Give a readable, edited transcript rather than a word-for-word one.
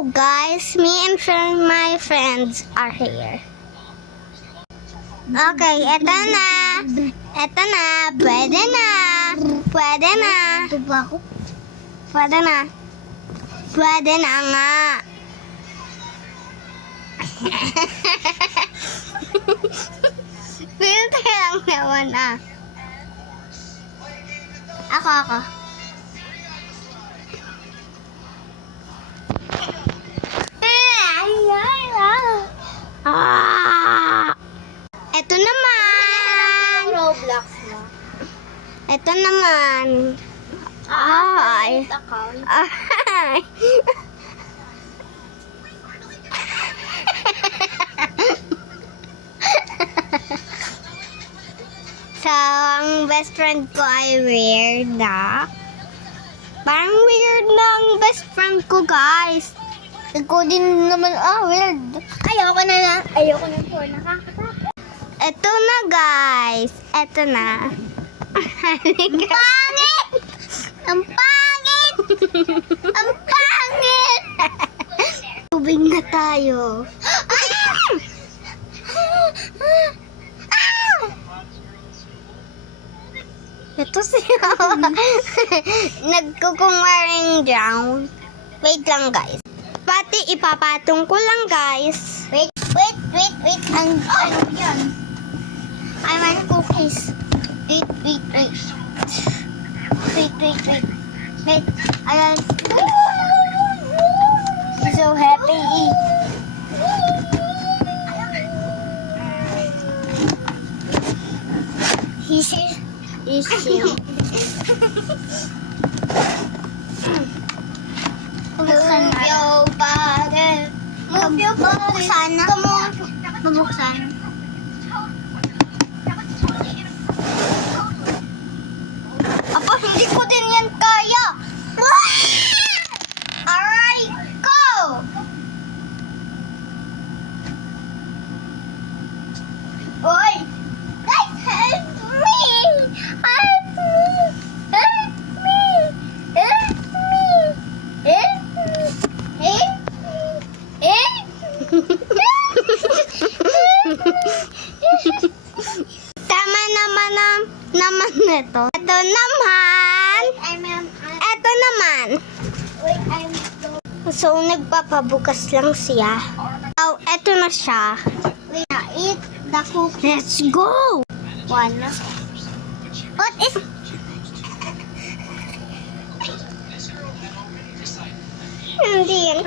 Hello guys, me and my friends are here. Okay, eto na. Eto na. Pwede na. Pwede na. Pwede na. Pwede na nga. Filter lang naman ah. Ako. Ito naman. Roblox mo. Ito naman. Ay. Account. Ay. So, ang best friend ko ay weird na. Parang weird na ang best friend ko, guys. Ikaw din naman, weird. Ayoko na po, nakakatakot. Ito na, guys. Ito na. Ang pangit! Ang pangit! Ang pangit! Tubig na tayo. Ito siya. Nagkukungaring down. Wait lang, guys. Pati ipapatong ko lang, guys. Wait. Ano yan? I want cookies. Wait. Ayan. I'm so happy. Easy. Bubuksan na. Bubuksan na. Bubuksan. Apo, hindi ko din yan kaya. Aray ko! Boy! Guys, help me! Help me! Help me! Help me! Help me! Help me! Tama naman ito. Ito naman. Ito naman. Wait, I'm so... So, nagpapabukas lang siya. Oh, ito na siya. Wait, eat the cookie. Let's go! One. What is... Hindi yan